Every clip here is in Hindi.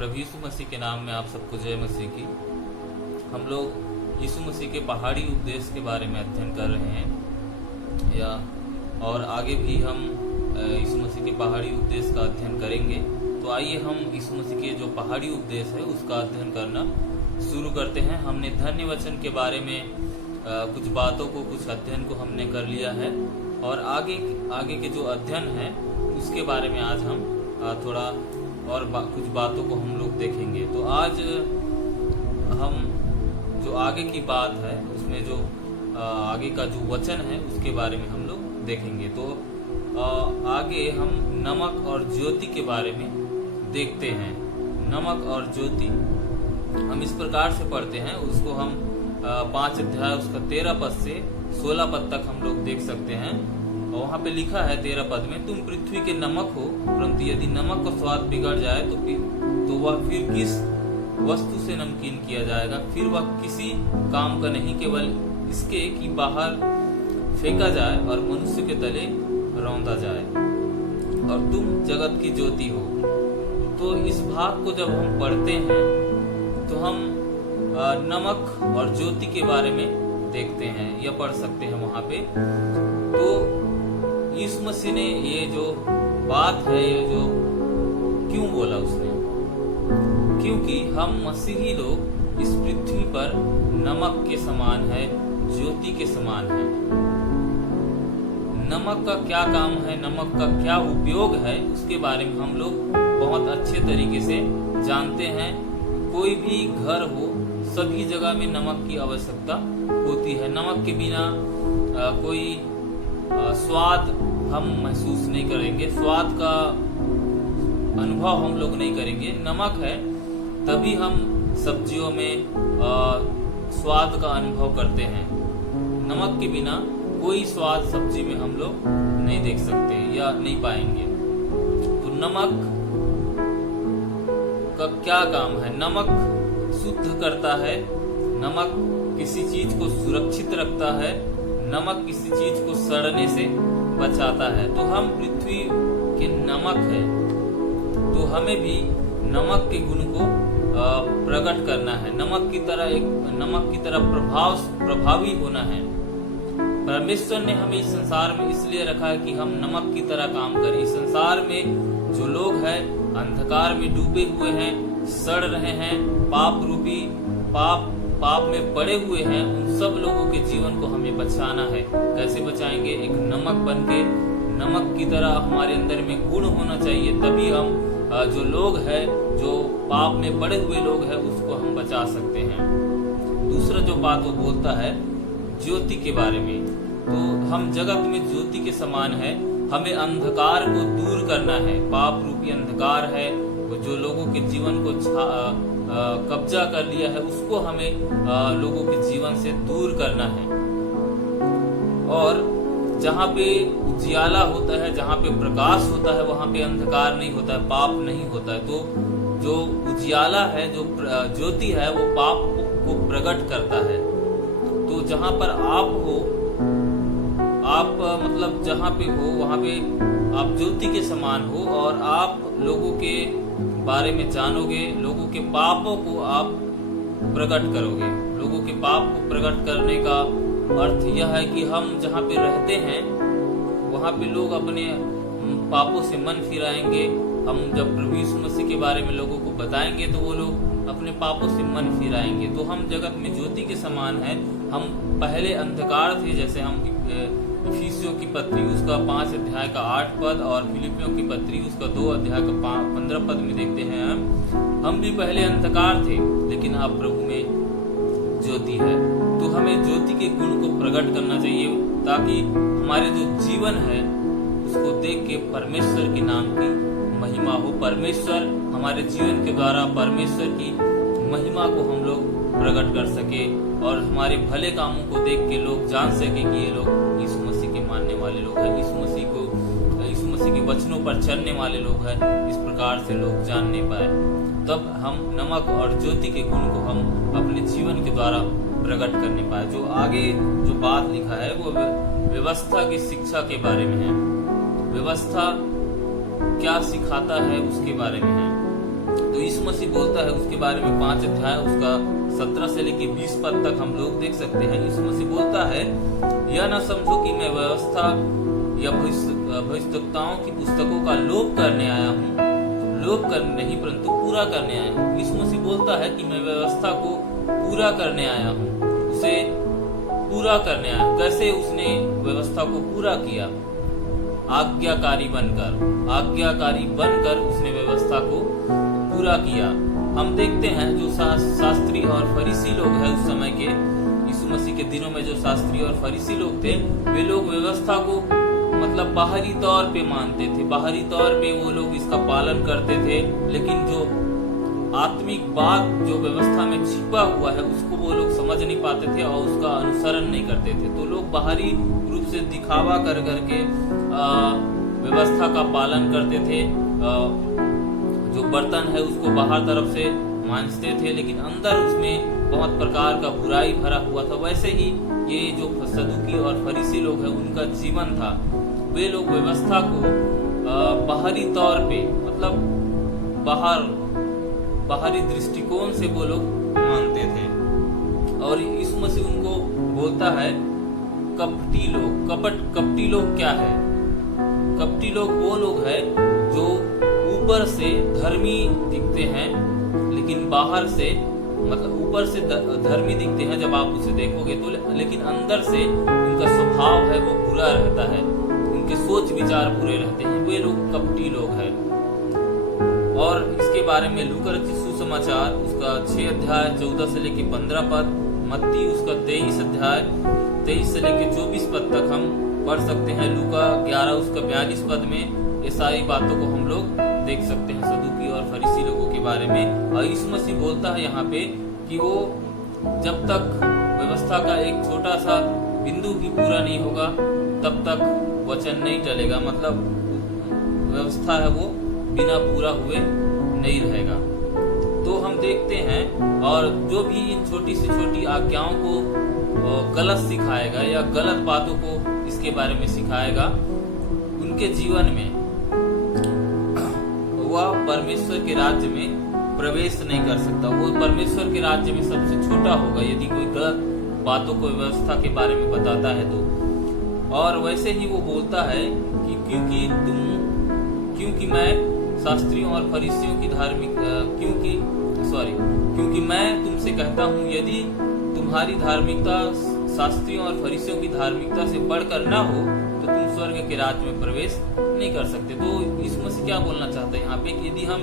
प्रभु यीशु मसीह के नाम में आप सबको जय मसीह की। हम लोग यीशु मसीह के पहाड़ी उपदेश के बारे में अध्ययन कर रहे हैं और आगे भी हम यीशु मसीह के पहाड़ी उपदेश का अध्ययन करेंगे। तो आइए हम यीशु मसीह के जो पहाड़ी उपदेश है उसका अध्ययन करना शुरू करते हैं। हमने धन्य वचन के बारे में कुछ बातों को, कुछ अध्ययन को हमने कर लिया है और आगे के जो अध्ययन है उसके बारे में आज हम थोड़ा और कुछ बातों को हम लोग देखेंगे। तो आज हम जो आगे की बात है उसमें जो आगे का जो वचन है उसके बारे में हम लोग देखेंगे। तो आगे हम नमक और ज्योति के बारे में देखते हैं। नमक और ज्योति हम इस प्रकार से पढ़ते हैं, उसको हम 5 अध्याय उसका 13 पद से 16 पद तक हम लोग देख सकते हैं। और वहाँ पे लिखा है 13 पद में, तुम पृथ्वी के नमक हो, परंतु यदि नमक का स्वाद बिगड़ जाए तो वह फिर किस वस्तु से नमकीन किया जाएगा? फिर वह किसी काम का नहीं, केवल इसके कि बाहर फेंका जाए और मनुष्य के तले रौंदा जाए। और तुम जगत की ज्योति हो। तो इस भाग को जब हम पढ़ते हैं तो हम नमक और ज्योति के बारे में देखते हैं या पढ़ सकते हैं वहां पे। तो यीशु मसीह ने ये जो बात है, ये जो क्यों बोला उसने? क्योंकि हम मसीही लोग इस पृथ्वी पर नमक के समान है, ज्योति के समान है। नमक का क्या काम है, नमक का क्या उपयोग है, उसके बारे में हम लोग बहुत अच्छे तरीके से जानते हैं। कोई भी घर हो, सभी जगह में नमक की आवश्यकता होती है। नमक के बिना कोई स्वाद हम महसूस नहीं करेंगे, स्वाद का अनुभव हम लोग नहीं करेंगे। नमक है तभी हम सब्जियों में स्वाद का अनुभव करते हैं। नमक के बिना कोई स्वाद सब्जी में हम लोग नहीं देख सकते या नहीं पाएंगे। तो नमक का क्या काम है? नमक शुद्ध करता है, नमक किसी चीज को सुरक्षित रखता है, नमक किसी चीज को सड़ने से बचाता है। तो हम पृथ्वी के नमक है, तो हमें भी नमक के गुण को प्रकट करना है। नमक की तरह प्रभावी होना है। परमेश्वर ने हमें इस संसार में इसलिए रखा है कि हम नमक की तरह काम करें। इस संसार में जो लोग हैं अंधकार में डूबे हुए हैं, सड़ रहे हैं, पाप रूपी पाप में पड़े हुए हैं, उन सब लोगों के जीवन को हमें बचाना है। कैसे बचाएंगे? एक नमक बनके, नमक की तरह हमारे अंदर में गुण होना चाहिए, तभी हम जो लोग हैं, जो पाप में पड़े हुए लोग हैं, उसको हम बचा सकते हैं। दूसरा जो बात वो बोलता है ज्योति के बारे में, तो हम जगत में ज्योति के समान है। हमें अंधकार को दूर करना है। पाप रूपी अंधकार है जो लोगों के जीवन को कब्जा कर लिया है, उसको हमें लोगों के जीवन से दूर करना है। और जहाँ पे उजियाला होता है, जहाँ पे प्रकाश होता है, वहाँ पे अंधकार नहीं होता है, पाप नहीं होता है। तो जो उजियाला है, जो ज्योति है, वो पाप को प्रकट करता है। तो जहाँ पर आप हो, आप मतलब जहाँ पे हो वहाँ पे आप ज्योति के समान हो और आप लोगों के बारे में जानोगे, लोगों के पापों को आप प्रकट करोगे। लोगों के पाप को प्रकट करने का अर्थ यह है कि हम जहाँ पे रहते हैं वहाँ पे लोग अपने पापों से मन फिराएंगे। हम जब प्रभु यीशु मसीह के बारे में लोगों को बताएंगे तो वो लोग अपने पापों से मन फिराएंगे। तो हम जगत में ज्योति के समान है। हम पहले अंधकार थे, जैसे हम इफिसियों की पत्री उसका 5 अध्याय का 8 पद और फिलिपियों की पत्री उसका 2 अध्याय का 15 पद में देखते हैं। हम भी पहले अंधकार थे, लेकिन अब प्रभु में ज्योति है। तो हमें ज्योति के गुण को प्रकट करना चाहिए, ताकि हमारे जो जीवन है उसको देख के परमेश्वर के नाम की महिमा हो। परमेश्वर हमारे जीवन के द्वारा परमेश्वर की महिमा को हम लोग प्रकट कर सके और हमारे भले कामों को देख के लोग जान सके कि ये लोग यीशु मसीह के मानने वाले लोग हैं, यीशु मसीह के वचनों पर चलने वाले लोग हैं। इस प्रकार से लोग जान नहीं पाए, तब हम नमक और ज्योति के गुण को हम अपने जीवन के द्वारा प्रकट करने पाए। जो आगे जो बात लिखा है वो व्यवस्था की शिक्षा के बारे में है। व्यवस्था क्या सिखाता है उसके बारे में है। तो यीशु मसीह बोलता है उसके बारे में 5 अध्याय उसका 17 से लेकर 20 पद तक हम लोग देख सकते हैं। यीशु मसीह बोलता है, यह न समझो कि मैं व्यवस्था या भविष्यवक्ताओं की पुस्तकों का लोप करने आया हूँ, लोप कर नहीं परंतु पूरा करने आया हूँ। यीशु मसीह बोलता है कि मैं व्यवस्था को पूरा करने आया हूँ, उसे पूरा करने आया। कैसे उसने व्यवस्था को पूरा किया? आज्ञाकारी बनकर उसने व्यवस्था को पूरा किया। हम देखते हैं जो शास्त्री और फरीसी लोग हैं उस समय के, यीशु मसीह के दिनों में जो शास्त्री और फरीसी लोग थे, वे लोग व्यवस्था को मतलब बाहरी तौर पे मानते थे, बाहरी तौर पे वो लोग इसका पालन करते थे, लेकिन जो आत्मिक बात जो व्यवस्था में छिपा हुआ है उसको वो लोग समझ नहीं पाते थे और उसका अनुसरण नहीं करते थे। तो लोग बाहरी रूप से दिखावा कर करके व्यवस्था का पालन करते थे, जो बर्तन है उसको बाहर तरफ से मांजते थे, लेकिन अंदर उसमें बहुत प्रकार का बुराई भरा हुआ था। वैसे ही ये जो सदूकी और फरीसी लोग हैं उनका जीवन था। वे लोग व्यवस्था को बाहरी तौर पे मतलब बाहरी दृष्टिकोण से वो लोग मानते थे। और यीशु मसीह उनको बोलता है कपटी लोग। कपटी लोग क्या है? कपटी लोग वो लोग हैं जो ऊपर से धर्मी दिखते हैं, लेकिन बाहर से मतलब ऊपर से धर्मी दिखते हैं जब आप उसे देखोगे तो, लेकिन अंदर से उनका स्वभाव है वो बुरा रहता है, उनके सोच विचार बुरे रहते हैं। वे लोग कपटी लोग हैं। और इसके बारे में लूका रचित सुसमाचार उसका 6 अध्याय 14 से लेकर 15 पद, मत्ती उसका 23 अध्याय 23 से लेकर 24 पद तक हम पढ़ सकते हैं। लूका 11 उसका 42 पद में ये सारी बातों को हम लोग देख सकते हैं सदूकी और फरीसी लोगों के बारे में। और यीशु मसीह बोलता है यहाँ पे कि वो जब तक व्यवस्था का एक छोटा सा बिंदु भी पूरा नहीं होगा तब तक वचन नहीं टलेगा, मतलब व्यवस्था है वो बिना पूरा हुए नहीं रहेगा। तो हम देखते हैं, और जो भी इन छोटी से छोटी आज्ञाओं को गलत सिखाएगा या गलत बातों को इसके बारे में सिखाएगा, उनके जीवन में वह परमेश्वर के राज्य में प्रवेश नहीं कर सकता। वो परमेश्वर के राज्य में सबसे छोटा होगा यदि कोई गलत बातों को व्यवस्था के बारे में बताता है तो। और वैसे ही वो बोलता है कि क्योंकि मैं शास्त्रियों और फरीसियों की क्योंकि मैं तुमसे कहता हूँ, यदि तुम्हारी धार्मिकता शास्त्रियों और फरीसियों की धार्मिकता से बढ़कर ना हो तो तुम स्वर्ग के राज्य में प्रवेश नहीं कर सकते। तो यीशु मसीह क्या बोलना चाहते हैं यहाँ पे कि यदि हम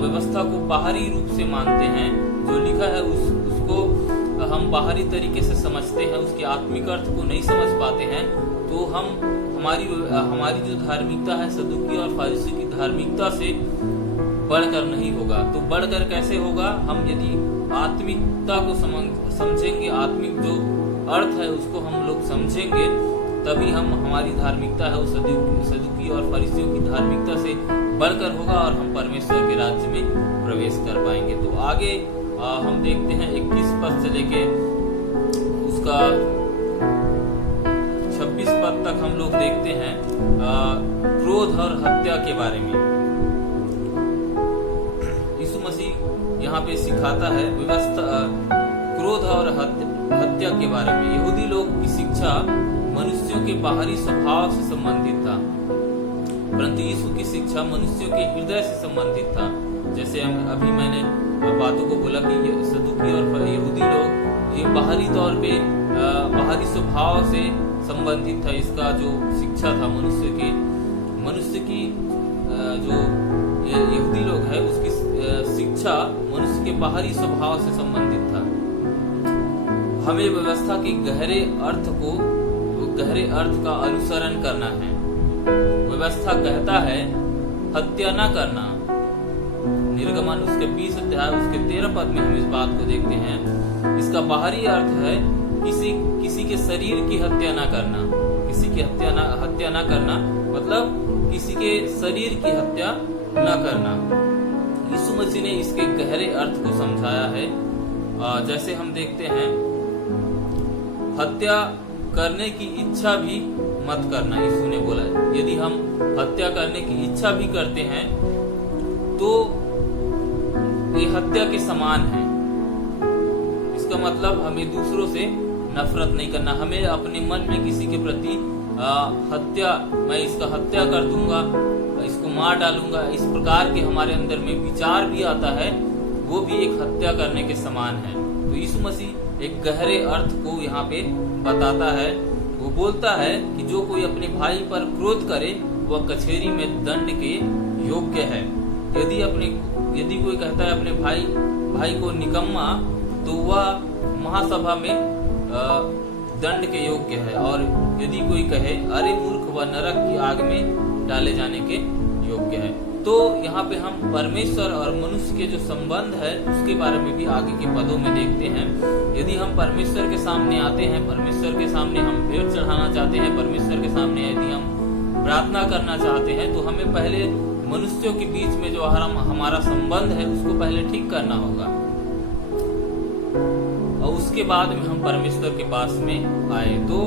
व्यवस्था को बाहरी रूप से मानते हैं, जो लिखा है उसको हम बाहरी तरीके से समझते हैं, उसके आत्मिक अर्थ को नहीं समझ पाते हैं, तो हमारी जो धार्मिकता है सदूकी और फरीसी की धार्मिकता से बढ़कर नहीं होगा। तो बढ़कर कैसे होगा? हम यदि आत्मिकता को समझेंगे, आत्मिक जो अर्थ है उसको हम लोग समझेंगे, तभी हमारी धार्मिकता है उस सदूकी और फरीसियों की धार्मिकता से बढ़कर होगा और हम परमेश्वर के राज्य में प्रवेश कर पाएंगे। तो आगे हम देखते हैं 21 पद से लेके उसका 26 पद तक हम लोग देखते हैं क्रोध और हत्या के बारे में। यीशु मसीह यहाँ पे सिखाता है व्यवस्था क्रोध और हत्या के बारे में। यहूदी लोग की शिक्षा मनुष्यों के बाहरी स्वभाव से संबंधित था, परंतु यीशु की शिक्षा मनुष्यों के हृदय से संबंधित था। जैसे अभी मैंने बातों को बोला कि सदूकी और यहूदी लोग ये बाहरी तौर पे बाहरी स्वभाव से संबंधित था। इसका जो शिक्षा था मनुष्य की जो यहूदी लोग है उसकी शिक्षा मनुष्य के बाहरी स्वभाव से संबंधित था। हमें व्यवस्था के गहरे अर्थ का अनुसरण करना है। व्यवस्था कहता है हत्या न करना। निर्गमन उसके 20 अध्याय उसके 13 पद में हम इस बात को देखते हैं। इसका बाहरी अर्थ है किसी के शरीर की हत्या न करना। किसी की हत्या न करना मतलब किसी के शरीर की हत्या न करना। यीशु मसीह ने इसके गहरे अर्थ को समझाया है। जैसे हम देखते हैं हत्या करने की इच्छा भी मत करना। यीशु ने बोला यदि हम हत्या करने की इच्छा भी करते हैं तो ये हत्या के समान है। इसका मतलब हमें दूसरों से नफरत नहीं करना, हमें अपने मन में किसी के प्रति हत्या, मैं इसका हत्या कर दूंगा, इसको मार डालूंगा, इस प्रकार के हमारे अंदर में विचार भी आता है, वो भी एक हत्या करने के समान है। तो यीशु मसीह एक गहरे अर्थ को यहाँ पे बताता है। वो बोलता है कि जो कोई अपने भाई पर क्रोध करे वह कचहरी में दंड के योग्य है। यदि कोई कहता है अपने भाई को निकम्मा, तो वह महासभा में दंड के योग्य है, और यदि कोई कहे अरे मूर्ख, वह नरक की आग में डाले जाने के योग्य है। तो यहाँ पे हम परमेश्वर और मनुष्य के जो संबंध है उसके बारे में भी आगे के पदों में देखते हैं। यदि हम परमेश्वर के सामने आते हैं, परमेश्वर के सामने हम भेंट चढ़ाना चाहते हैं, परमेश्वर के सामने यदि हम प्रार्थना करना चाहते हैं, तो हमें पहले मनुष्यों के बीच में जो हमारा संबंध है उसको पहले ठीक करना होगा, और उसके बाद में हम परमेश्वर के पास में आए। तो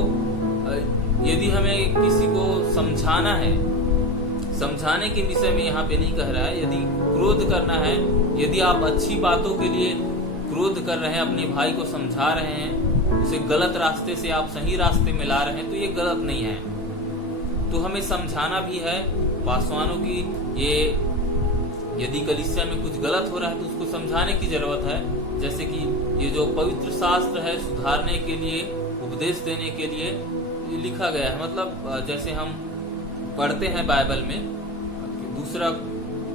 यदि हमें किसी को समझाना है, समझाने के विषय में यहाँ पे नहीं कह रहा है। यदि क्रोध करना है, यदि आप अच्छी बातों के लिए क्रोध कर रहे हैं, अपने भाई को समझा रहे हैं, उसे गलत रास्ते से आप सही रास्ते में ला रहे हैं, तो ये गलत नहीं है। तो हमें समझाना भी है पासवानों की, ये यदि कलीसिया में कुछ गलत हो रहा है तो उसको समझाने की जरूरत है। जैसे कि ये जो पवित्र शास्त्र है सुधारने के लिए, उपदेश देने के लिए ये लिखा गया है। मतलब जैसे हम पढ़ते हैं बाइबल में, दूसरा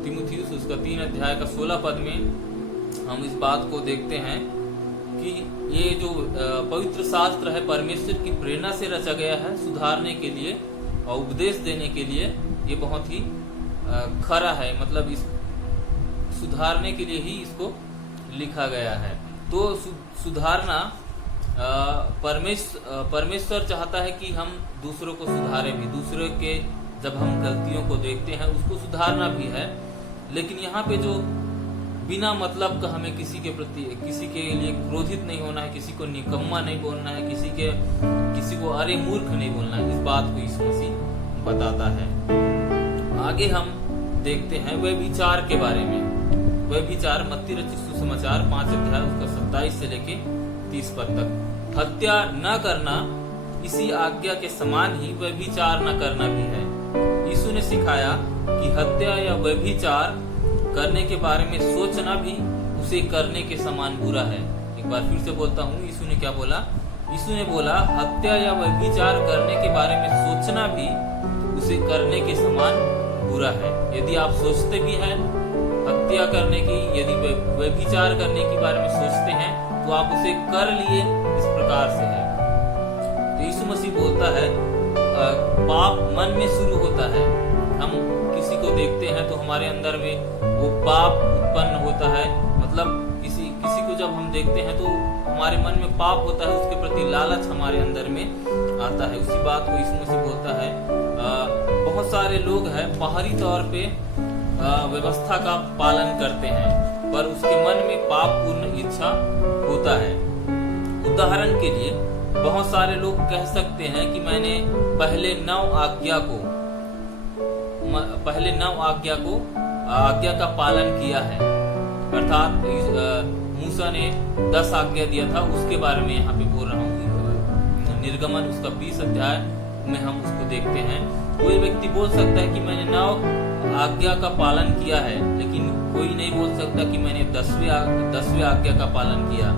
तीमुथियुस उसका 3 अध्याय का 16 पद में हम इस बात को देखते हैं कि ये जो पवित्र शास्त्र है परमेश्वर की प्रेरणा से रचा गया है सुधारने के लिए और उपदेश देने के लिए। ये बहुत ही खरा है, मतलब इस सुधारने के लिए ही इसको लिखा गया है। तो सुधारना परमेश्वर चाहता है कि हम दूसरों को सुधारें भी, दूसरों के जब हम गलतियों को देखते हैं उसको सुधारना भी है। लेकिन यहाँ पे जो बिना मतलब का हमें किसी के प्रति, किसी के लिए क्रोधित नहीं होना है, किसी को निकम्मा नहीं बोलना है, किसी को अरे मूर्ख नहीं बोलना है, इस बात को यीशु मसीह बताता है। आगे हम देखते हैं व्यभिचार के बारे में। व्यभिचार मत्ती रचित सुसमाचार 5 अध्याय उसका 27 से लेके 30 पद तक। हत्या न करना इसी आज्ञा के समान ही व्यभिचार न करना भी है। यीशु ने सिखाया कि हत्या या व्यभिचार करने के बारे में सोचना भी उसे करने के समान बुरा है। एक बार फिर से बोलता हूँ, यीशु ने क्या बोला? यीशु ने बोला हत्या या व्यभिचार करने के बारे में सोचना भी उसे करने के समान बुरा है। यदि आप सोचते भी हैं हत्या करने की, यदि व्यभिचार करने के बारे में सोचते हैं, तो आप उसे कर लिए इस प्रकार से है। तो यीशु मसीह बोलता है पाप मन में शुरू होता है। हम किसी को देखते हैं तो हमारे अंदर में वो पाप उत्पन्न होता है। मतलब किसी को जब हम देखते हैं तो हमारे मन में पाप होता है, उसके प्रति लालच हमारे अंदर में आता है। उसी बात को यीशु मसीह बोलता है। बहुत सारे लोग हैं बाहरी तौर पे व्यवस्था का पालन करते हैं, पर उसके मन में पाप पूर्ण इच्छा होता है। उदाहरण के लिए बहुत सारे लोग कह सकते हैं कि मैंने पहले 9 आज्ञा का पालन किया है। अर्थात मूसा ने 10 आज्ञा दिया था, उसके बारे में यहाँ पे बोल रहा हूँ। निर्गमन उसका 20 अध्याय में हम उसको देखते हैं। कोई व्यक्ति बोल सकता है कि मैंने 9 आज्ञा का पालन किया है, लेकिन कोई नहीं बोल सकता कि मैंने 10वें आज्ञा का पालन किया।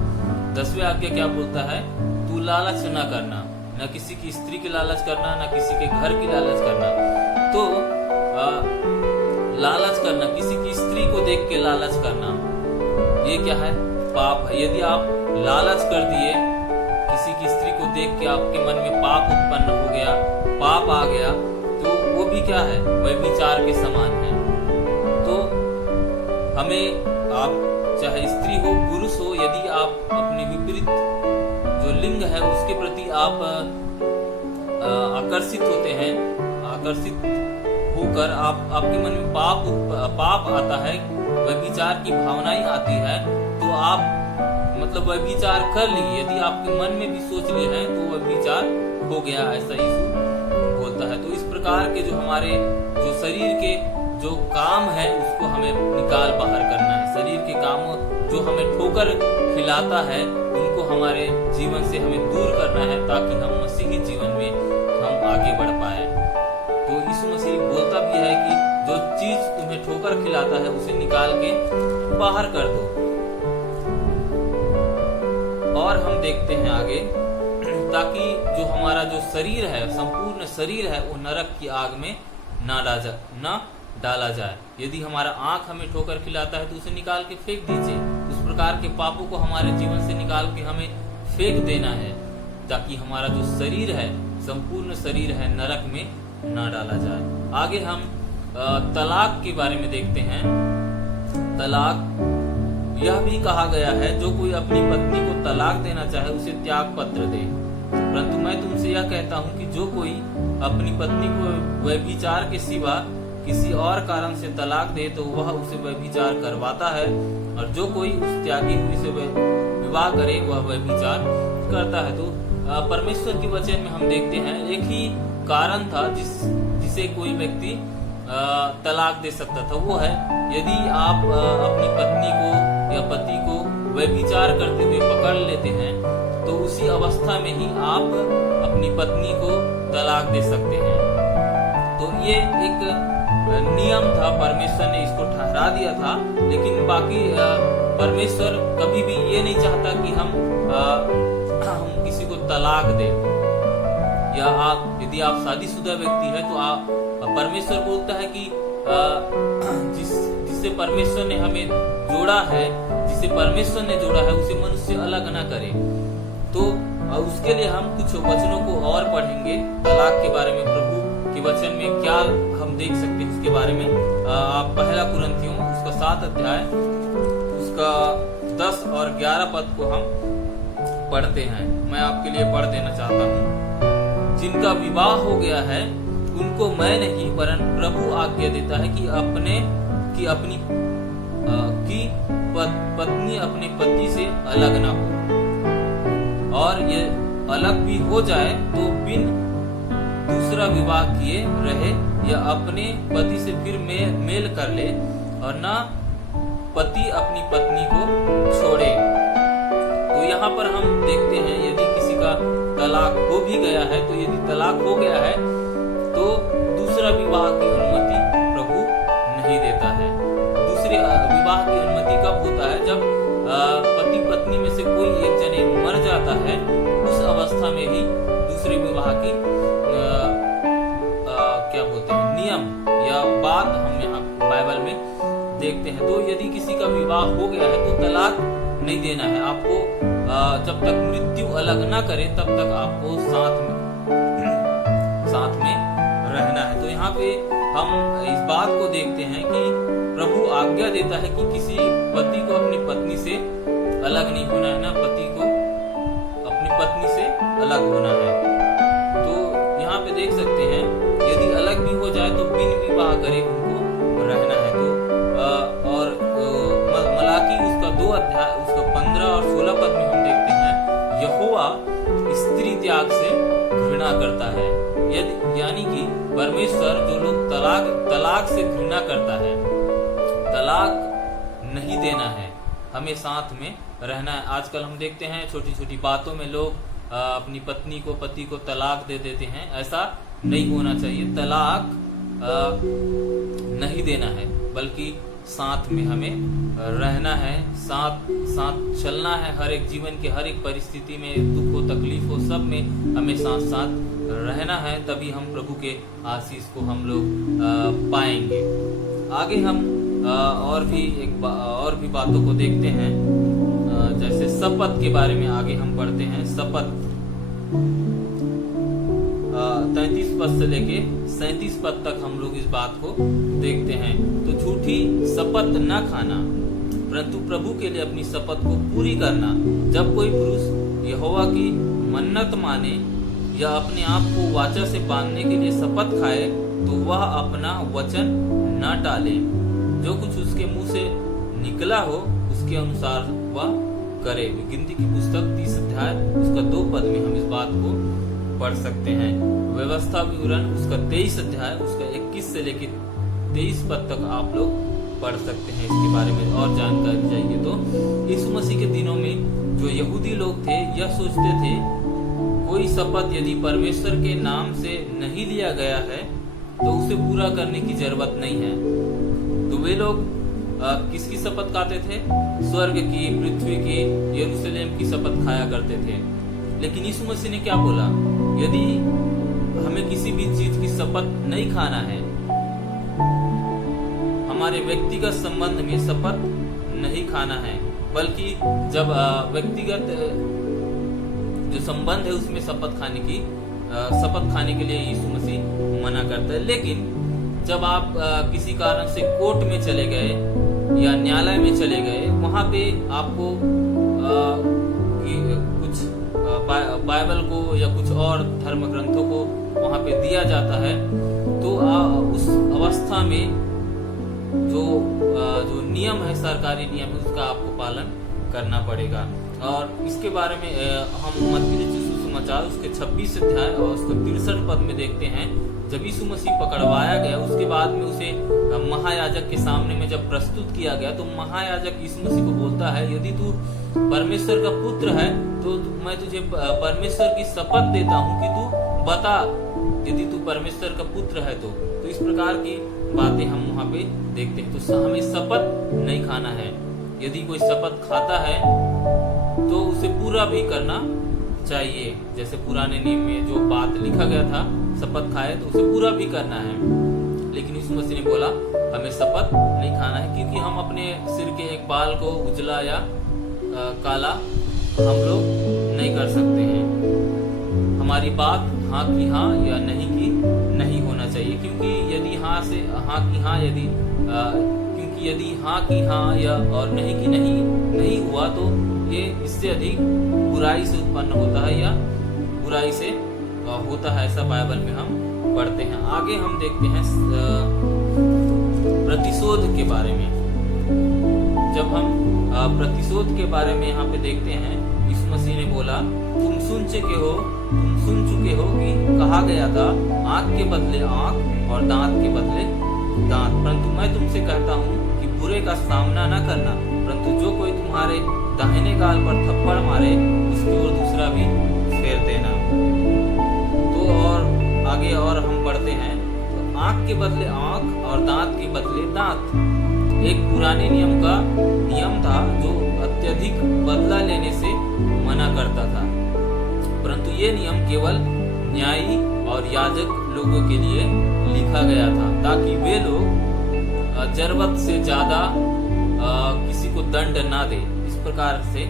10वें आज्ञा क्या बोलता है? तू लालच न करना, न किसी की स्त्री की लालच करना, न किसी के घर की लालच करना। तो लालच करना, किसी की स्त्री को देख के लालच करना, ये क्या है? पाप है। यदि आप लालच कर दिए, किसी की स्त्री को देख के आपके मन में पाप उत्पन्न हो गया, पाप आ गया, तो वो भी क्या है? व्यभिचार के समान है। तो हमें, आप चाहे स्त्री हो पुरुष हो, यदि आप अपने विपरीत जो लिंग है उसके प्रति आप आकर्षित होते हैं, आकर्षित होकर आपके मन में पाप आता है, व्यभिचार की भावनाएं आती है, तो आप मतलब व्यभिचार कर लिए। यदि आपके मन में भी सोच लिए हैं तो व्यभिचार हो गया, ऐसा यीशु बोलता है। तो इस प्रकार के जो हमारे जो शरीर के जो काम है उसको हमें निकाल बाहर करना है। शरीर के कामों जो हमें ठोकर खिलाता है उनको हमारे जीवन से हमें दूर करना है, ताकि हम मसीही जीवन में हम आगे बढ़ पाए। तो यीशु मसीह बोलता भी है कि जो चीज तुम्हें ठोकर खिलाता है उसे निकाल के बाहर कर दो। और हम देखते हैं आगे, ताकि जो हमारा जो शरीर है, संपूर्ण शरीर है, वो नरक की आग में ना डाला जाए। यदि हमारा आंख हमें ठोकर खिलाता है तो उसे निकाल के फेंक दीजिए। उस प्रकार के पापों को हमारे जीवन से निकाल के हमें फेंक देना है, ताकि हमारा जो शरीर है, संपूर्ण शरीर है, नरक में ना डाला जाए। आगे हम तलाक के बारे में देखते हैं। तलाक यह भी कहा गया है, जो कोई अपनी पत्नी को तलाक देना चाहे उसे त्याग पत्र दे। परंतु मैं तुमसे यह कहता हूँ कि जो कोई अपनी पत्नी को व्यभिचार के सिवा किसी और कारण से तलाक दे तो वह उसे व्यभिचार करवाता है, और जो कोई उस त्यागी हुई से विवाह करे वह व्यभिचार करता है। तो परमेश्वर के वचन में हम देखते हैं एक ही कारण था जिसे कोई व्यक्ति तलाक दे सकता था। वो है, यदि आप अपनी पत्नी को या पति को व्यभिचार करते हुए पकड़ लेते हैं तो उसी अवस्था में ही आप अपनी पत्नी को तलाक दे सकते हैं। तो ये एक नियम था, परमेश्वर ने इसको ठहरा दिया था। लेकिन बाकी परमेश्वर कभी भी ये नहीं चाहता कि हम किसी को तलाक दें। या आप यदि आप शादीशुदा व्यक्ति है तो आप परमेश्वर बोलता है कि जिससे परमेश्वर ने हमें जोड़ा है, जिसे परमेश्वर ने जोड़ा है, उसे मनुष्य अलग ना करे। तो उसके लिए हम कुछ वचनों को और पढ़ेंगे तलाक के बारे में। प्रभु के वचन में क्या हम देख सकते हैं उसके बारे में। आप पहला कुरिन्थियों उसका 7 अध्याय उसका 10 और 11 पद को हम पढ़ते हैं। मैं आपके लिए पढ़ देना चाहता हूँ। जिनका विवाह हो गया है उनको मैं नहीं, वरन प्रभु आज्ञा देता है कि अपनी पत्नी अपने पति से अलग ना हो, और ये अलग भी हो जाए तो बिन दूसरा विवाह किए रहे, या अपने पति से फिर मेल कर ले, और ना पति अपनी पत्नी को छोड़े। तो यहाँ पर हम देखते हैं, यदि किसी का तलाक हो भी गया है, तो यदि तलाक हो गया है तो दूसरा विवाह की अनुमति प्रभु नहीं देता है। दूसरे विवाह की अनुमति कब होता है? जब पति पत्नी में से कोई एक जने मर जाता है, उस अवस्था में ही दूसरे विवाह की क्या बोलते हैं नियम या बात हम यहाँ बाइबल में देखते हैं। तो यदि किसी का विवाह हो गया है तो तलाक नहीं देना है आपको। जब तक मृत्यु अलग ना करे तब तक आपको साथ में रहना है। तो यहाँ पे हम इस बात को देखते हैं कि प्रभु आज्ञा देता है कि किसी पति को अपनी पत्नी से अलग नहीं होना है, ना पति को अपनी पत्नी से अलग होना है। तो यहाँ पे देख सकते हैं, यदि अलग भी हो जाए तो बिन विवाह करे उनको रहना है। तो और मलाकी उसका 2 अध्याय उसका 15 और 16 पद में हम देखते हैं, यहोवा स्त्री त्याग से घृणा करता है। यानी कि परमेश्वर जो लोग तलाक से घृणा करता है, तलाक नहीं देना है, हमें साथ में रहना है। आजकल हम देखते हैं छोटी छोटी बातों में लोग अपनी पत्नी को पति को तलाक दे देते हैं। ऐसा नहीं होना चाहिए। तलाक नहीं देना है, बल्कि साथ में हमें रहना है, साथ चलना है। हर एक जीवन के हर एक परिस्थिति में, दुख हो तकलीफ हो, सब में हमें साथ रहना है। तभी हम प्रभु के आशीष को हम लोग पाएंगे। आगे हम और भी बातों को देखते हैं, जैसे शपथ के बारे में आगे हम पढ़ते हैं। शपथ 33 पद से लेके 37 पद तक हम लोग इस बात को देखते हैं। तो झूठी शपथ न खाना, परंतु प्रभु के लिए अपनी शपथ को पूरी करना। जब कोई पुरुष यहोवा की मन्नत माने या अपने आप को वाचा से बांधने के लिए शपथ खाए तो वह अपना वचन न टाले। जो कुछ उसके मुंह से निकला हो उसके अनुसार वह करे। गिनती की पुस्तक 30 अध्याय उसका 2 पद में हम इस बात को पढ़ सकते हैं। व्यवस्था विवरण उसका 23 अध्याय उसका 21 से लेकर 23 पद तक आप लोग पढ़ सकते हैं। इसके बारे में और जानकारी चाहिए तो यीशु मसीह के दिनों में जो यहूदी लोग थे यह सोचते थे कोई शपथ यदि परमेश्वर के नाम से नहीं लिया गया है तो उसे पूरा करने की जरूरत नहीं है। तो वे लोग किसकी शपथ खाते थे? स्वर्ग की, पृथ्वी की, यरूशलेम की शपथ खाया करते थे। लेकिन यीशु मसीह ने क्या बोला? यदि हमें किसी भी चीज की शपथ नहीं खाना है, हमारे व्यक्तिगत संबंध में शपथ नहीं खाना है, बल्कि जब व्यक्तिगत जो संबंध है उसमें शपथ खाने के लिए यीशु मसीह मना करता है। लेकिन जब आप किसी कारण से कोर्ट में चले गए या न्यायालय में चले गए, वहां पे आपको कुछ बाइबल को या कुछ और धर्म ग्रंथों को वहां पे दिया जाता है, तो उस अवस्था में जो नियम है, सरकारी नियम है, उसका आपको पालन करना पड़ेगा। और इसके बारे में हम मत्ती सुसमाचार उसके 26 अध्याय और उसके 63 पद में देखते हैं। जब यीशु मसीह पकड़वाया गया, उसके बाद में उसे महायाजक के सामने में जब प्रस्तुत किया गया, तो महायाजक यीशु मसीह को बोलता है, यदि तू परमेश्वर का पुत्र है तो मैं तुझे परमेश्वर की शपथ देता हूँ कि तू बता, यदि तू परमेश्वर का पुत्र है तो इस प्रकार की बातें हम वहाँ पे देखते हैं। तो हमें शपथ नहीं खाना है। यदि कोई शपथ खाता है तो उसे पूरा भी करना चाहिए। जैसे पुराने नियम में जो बात लिखा गया था, शपथ खाए तो उसे पूरा भी करना है। लेकिन यीशु मसीह ने बोला हमें शपथ नहीं खाना है, क्योंकि हम अपने सिर के एक बाल को उजला या काला हम लोग नहीं कर सकते हैं। हमारी बात हाँ की हाँ या नहीं की नहीं होना चाहिए, क्योंकि यदि हाँ से हाँ की हाँ क्योंकि यदि हाँ की हाँ या और नहीं की नहीं हुआ तो ये इससे अधिक बुराई से उत्पन्न होता है या बुराई से होता है, ऐसा बाइबल में हम पढ़ते हैं। आगे हम देखते हैं प्रतिशोध के बारे में। जब हम प्रतिशोध के बारे में यहाँ पे देखते हैं, यीशु मसीह ने बोला तुम सुन चुके हो कि कहा गया था आंख के बदले आंख और दांत के बदले दांत, परंतु मैं तुमसे कहता हूँ कि बुरे का सामना न करना, परंतु जो कोई तुम्हारे दाहिने गाल पर थप्पड़ मारे उसकी ओर दूसरा भी फेर देना। तो और आगे और हम पढ़ते हैं, तो आंख के बदले आंख और दांत के बदले दांत एक पुराने नियम था जो अत्यधिक बदला लेने से मना करता था, परंतु ये नियम केवल न्यायी और याजक लोगों के लिए लिखा गया था, ताकि वे लोग जरूरत से ज्यादा किसी को दंड ना दे। इस प्रकार से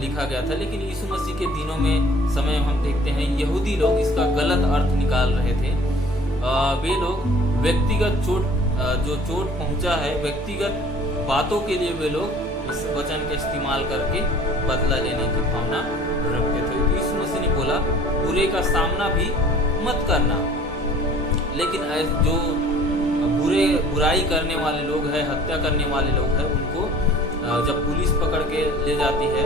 लिखा गया था। लेकिन यीशु मसीह के दिनों में समय हम देखते हैं यहूदी लोग इसका गलत अर्थ निकाल रहे थे। वे लोग व्यक्तिगत चोट पहुंचा है, व्यक्तिगत बातों के लिए वे लोग इस वचन का इस्तेमाल करके बदला लेने की भावना रखते थे। तो यीशु मसीह ने बोला बुरे का सामना भी मत करना। लेकिन जो बुराई करने वाले लोग हैं, हत्या करने वाले लोग हैं, उनको जब पुलिस पकड़ के ले जाती है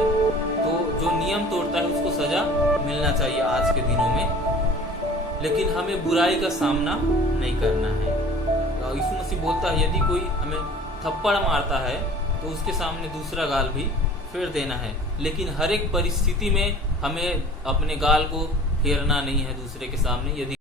तो जो नियम तोड़ता है उसको सजा मिलना चाहिए आज के दिनों में। लेकिन हमें बुराई का सामना नहीं करना है। यीशु मसीह बोलता है यदि कोई हमें थप्पड़ मारता है तो उसके सामने दूसरा गाल भी फेर देना है। लेकिन हर एक परिस्थिति में हमें अपने गाल को फेरना नहीं है दूसरे के सामने। यदि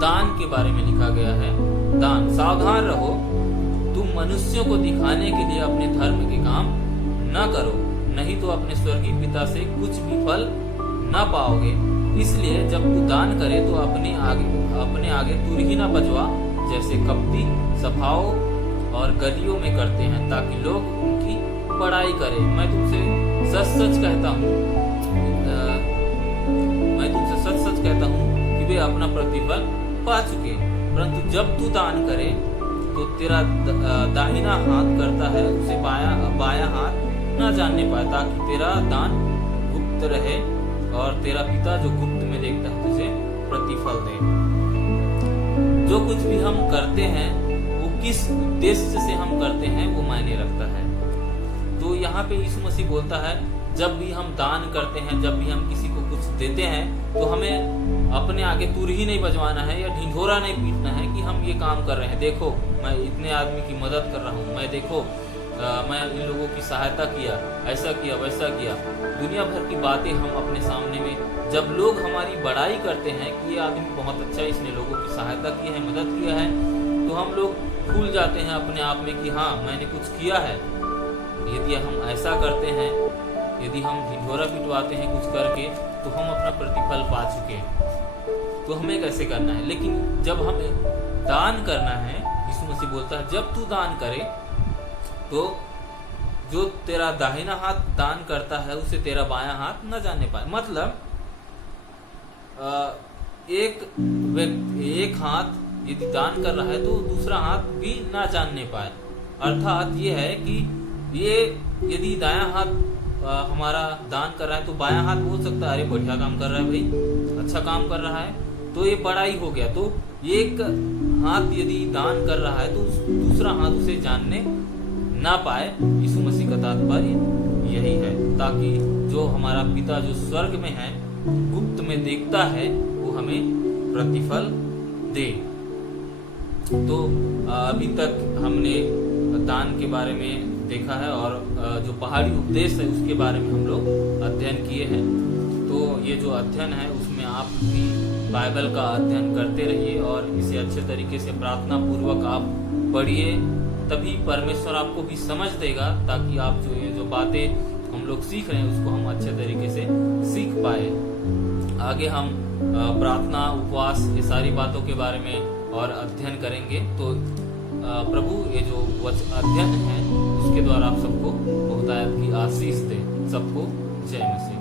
दान के बारे में लिखा गया है। दान, सावधान रहो, तुम मनुष्यों को दिखाने के लिए अपने धर्म के काम न करो, नहीं तो अपने स्वर्गीय पिता से कुछ भी फल न पाओगे। इसलिए जब तू दान करे तो अपने आगे तुर ही न बजवा, जैसे कपटी सभाओं और गलियों में करते हैं, ताकि लोग उनकी बड़ाई करें। मैं तुमसे सच सच कहता हूँ कि वे अपना प्रतिफल पा चुके। परंतु जब तू दान करे तो तेरा दाहिना हाथ करता है उसे बाया हाथ न जानने पाए, ताकि तेरा दान गुप्त रहे और तेरा पिता जो गुप्त में देखता है तुझे प्रतिफल दे। जो कुछ भी हम करते हैं वो किस उद्देश्य से हम करते हैं वो मायने रखता है। तो यहाँ पे यीशु मसीह बोलता है, जब भी हम दान करते हैं, जब भी हम किसी को कुछ देते हैं, तो हमें अपने आगे तुर ही नहीं बजवाना है या ढिंढोरा नहीं पीटना है कि हम ये काम कर रहे हैं। देखो मैं इतने आदमी की मदद कर रहा हूँ, मैं देखो मैं इन लोगों की सहायता किया, ऐसा किया वैसा किया। दुनिया भर की बातें हम अपने सामने में, जब लोग हमारी बड़ाई करते हैं कि ये आदमी बहुत अच्छा है, इसने लोगों की सहायता की है, मदद किया है, तो हम लोग भूल जाते हैं अपने आप में कि हाँ मैंने कुछ किया है। यदि हम ऐसा करते हैं, यदि हम ढिंढोरा पिटवाते हैं कुछ करके, तो हम अपना प्रतिफल पा चुके। तो हमें कैसे करना है? लेकिन जब हमें दान करना है, यीशु मसीह बोलता है जब तू दान करे तो जो तेरा दाहिना हाथ दान करता है उसे तेरा बायां हाथ न जानने पाए। मतलब एक हाथ यदि दान कर रहा है तो दूसरा हाथ भी ना जानने पाए। अर्थात ये है कि ये यदि दायां हाथ हमारा दान कर रहा है तो बायां हाथ बोल सकता है अरे बढ़िया काम कर रहा है भाई, अच्छा काम कर रहा है, तो ये बड़ाई हो गया। तो एक हाथ यदि दान कर रहा है तो दूसरा हाथ उसे जानने ना पाए। यीशु मसीह का तात्पर्य यही है, ताकि जो हमारा पिता जो स्वर्ग में है, गुप्त में देखता है, वो हमें प्रतिफल दे। तो अभी तक हमने दान के बारे में देखा है और जो पहाड़ी उपदेश है उसके बारे में हम लोग अध्ययन किए हैं। तो ये जो अध्ययन है उसमें आप भी बाइबल का अध्ययन करते रहिए और इसे अच्छे तरीके से प्रार्थना पूर्वक आप पढ़िए, तभी परमेश्वर आपको भी समझ देगा, ताकि आप जो बातें हम लोग सीख रहे हैं उसको हम अच्छे तरीके से सीख पाए। आगे हम प्रार्थना, उपवास, ये सारी बातों के बारे में और अध्ययन करेंगे। तो प्रभु ये जो अध्ययन है उसके द्वारा आप सबको बहुतायत की आशीष दे। सबको जय मसीह।